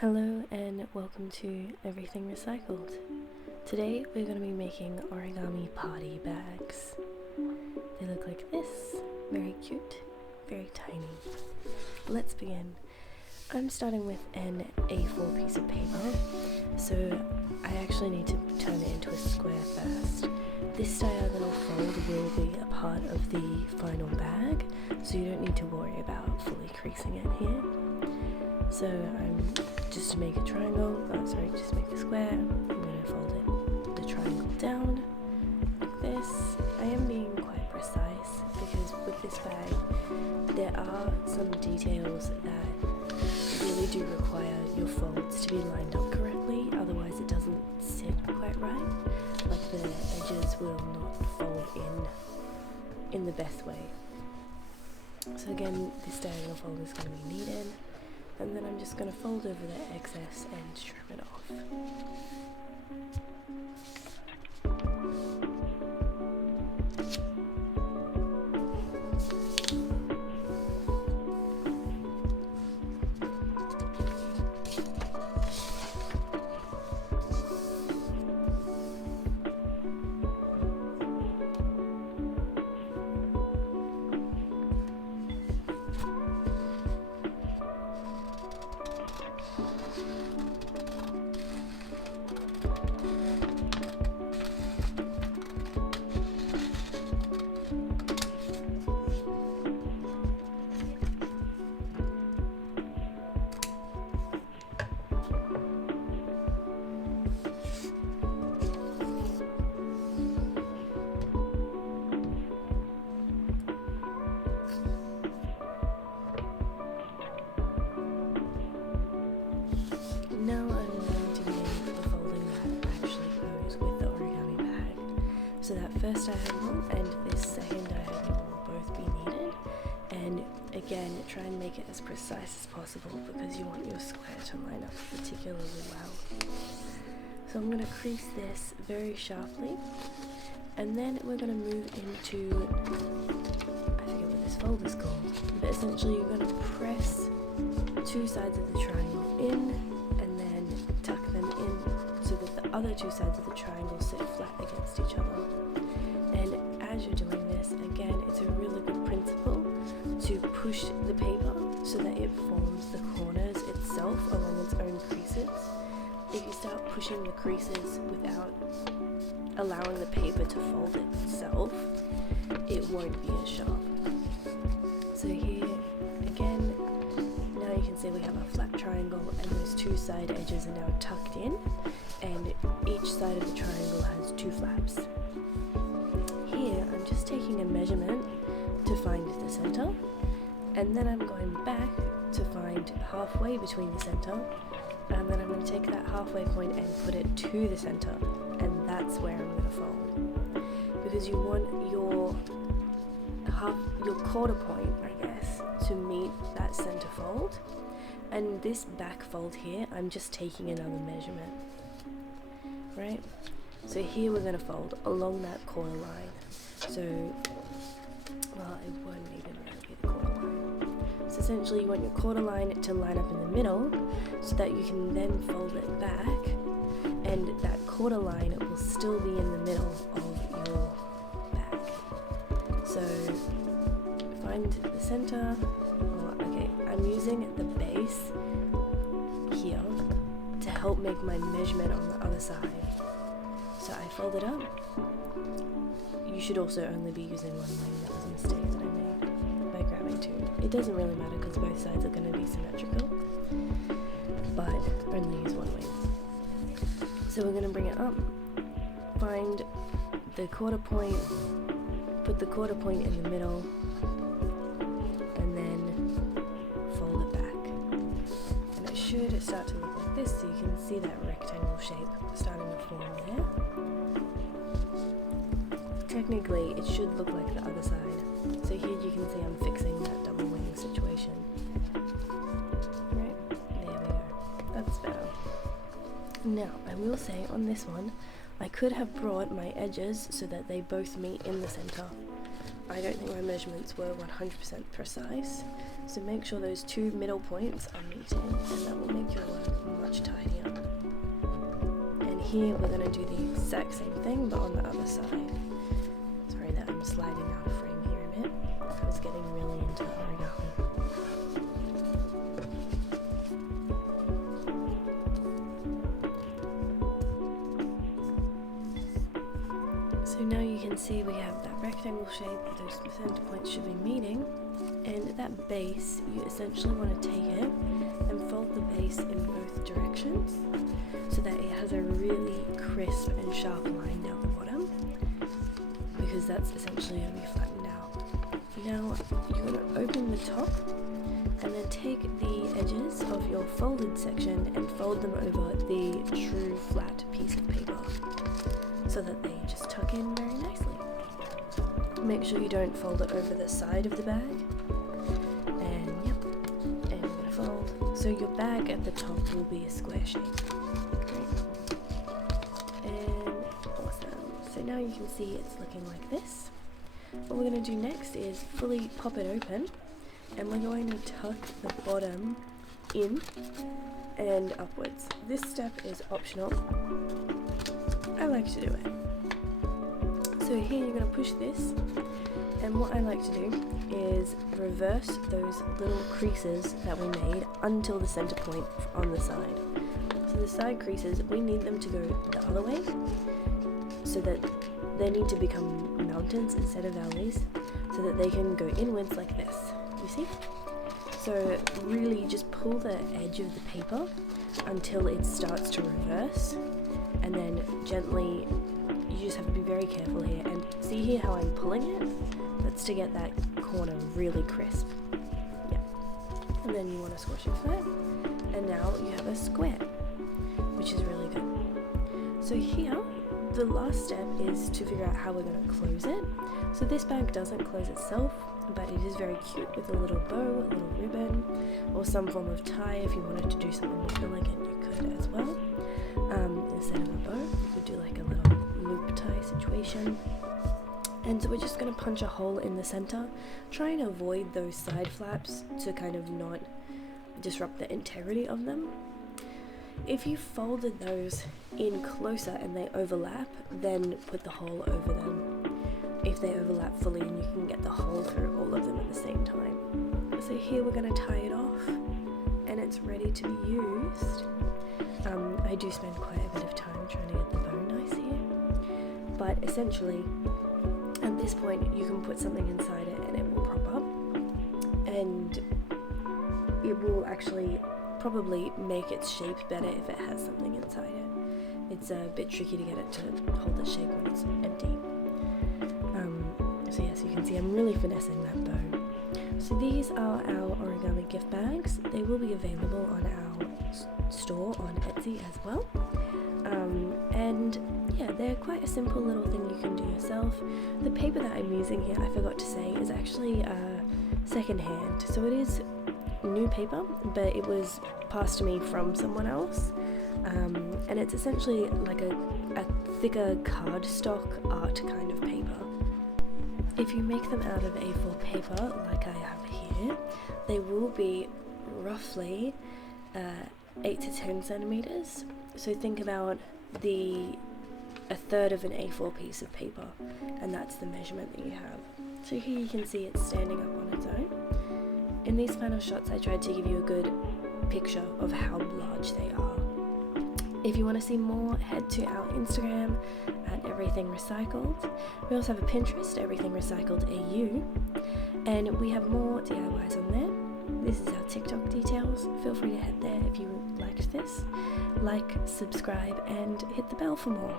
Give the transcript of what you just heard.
Hello and welcome to Everything Recycled. Today we're going to be making origami party bags. They look like this, very cute, very tiny. Let's begin. I'm starting with an A4 piece of paper, so I actually need to turn it into a square first. This diagonal fold will be a part of the final bag, so you don't need to worry about fully creasing it here. So just to make a triangle, just make a square, I'm going to fold the triangle down like this. I am being quite precise because with this bag there are some details that really do require your folds to be lined up correctly, otherwise it doesn't sit quite right. Like the edges will not fold in the best way. So again, this diagonal fold is going to be needed. And then I'm just going to fold over the excess and trim it off. Now I'm going to begin the folding that actually goes with the origami bag. So that first diagonal and this second diagonal will both be needed. And again, try and make it as precise as possible because you want your square to line up particularly well. So I'm going to crease this very sharply. And then we're going to move into, I forget what this fold is called, but essentially you're going to press two sides of the triangle in and then tuck them in so that the other two sides of the triangle sit flat against each other. And as you're doing this, again, it's a really good principle to push the paper so that it forms the corners itself along its own creases. If you start pushing the creases without allowing the paper to fold itself, it won't be as sharp. So here, again, now you can see we have a flat triangle and those two side edges are now tucked in, and each side of the triangle has two flaps. Here I'm just taking a measurement to find the center, and then I'm going back to find halfway between the center, and then I'm going to take that halfway point and put it to the center, and that's where I'm going to fold. Because you want your quarter point, I guess, to meet that center fold. And this back fold here, I'm just taking another measurement, right? So here we're going to fold along that quarter line. So, well, it won't even really be the quarter line. So essentially you want your quarter line to line up in the middle so that you can then fold it back, and that quarter line will still be in the middle of your bag. So find the center. I'm using the base here to help make my measurement on the other side. So I fold it up. You should also only be using one wing. That was a mistake that I made by grabbing two. It doesn't really matter because both sides are going to be symmetrical, but only use one wing. So we're going to bring it up, find the quarter point, put the quarter point in the middle, and then fold it back. And it should start to look like this, so you can see that rectangle shape starting to form there. Technically, it should look like the other side. So here you can see I'm fixing that double wing situation. Right, there we go. That's better. Now, I will say on this one, I could have brought my edges so that they both meet in the center. I don't think my measurements were 100% precise, so make sure those two middle points are meeting, and that will make your work here we're going to do the exact same thing but on the other side. Sorry that I'm sliding out of frame here a bit. I was getting really into origami. So now you can see we have that rectangle shape, those center points should be meeting, and that base, you essentially want to take it and fold the base in both directions so that it has a really crisp and sharp line down the bottom, because that's essentially going to be flattened out. Now you're going to open the top and then take the edges of your folded section and fold them over the true flat piece of paper so that they just tuck in very nicely. Make sure you don't fold it over the side of the bag. And yep, and we're going to fold. So your bag at the top will be a square shape. Great. And awesome. So now you can see it's looking like this. What we're going to do next is fully pop it open, and we're going to tuck the bottom in and upwards. This step is optional. I like to do it. So here you're going to push this, and what I like to do is reverse those little creases that we made until the center point on the side. So the side creases, we need them to go the other way so that they need to become mountains instead of valleys, so that they can go inwards like this. You see? So really just pull the edge of the paper until it starts to reverse, and then gently, you just have to be very careful here, and see here how I'm pulling it? That's to get that corner really crisp. Yeah. And then you want to squash it flat, and now you have a square, which is really good. So here, the last step is to figure out how we're going to close it. So this bag doesn't close itself, but it is very cute with a little bow, a little ribbon, or some form of tie. If you wanted to do something more elegant, you could as well. Instead of a bow, you could do like a little loop tie situation. And so we're just going to punch a hole in the center, try and avoid those side flaps to kind of not disrupt the integrity of them. If you folded those in closer and they overlap, then put the hole over them. If they overlap fully, and you can get the hole through all of them at the same time. So here we're going to tie it off, and it's ready to be used. I do spend quite a bit of time trying to get the bow nice here, but essentially at this point you can put something inside it and it will prop up, and it will actually probably make its shape better if it has something inside it. It's a bit tricky to get it to hold its shape when it's empty. So yes, you can see I'm really finessing that bow. So these are our origami gift bags. They will be available on our store on Etsy as well. And yeah, they're quite a simple little thing you can do yourself. The paper that I'm using here, I forgot to say, is actually second hand. So it is new paper, but it was passed to me from someone else. And it's essentially like a thicker cardstock art kind of paper. If you make them out of A4 paper, like I have here, they will be roughly 8 to 10 centimeters. So think about a third of an A4 piece of paper, and that's the measurement that you have. So here you can see it's standing up on its own. In these final shots, I tried to give you a good picture of how large they are. If you want to see more, head to our Instagram at Everything Recycled. We also have a Pinterest, Everything Recycled AU, and we have more DIYs on there. This is our TikTok details. Feel free to head there if you liked this. Like, subscribe, and hit the bell for more.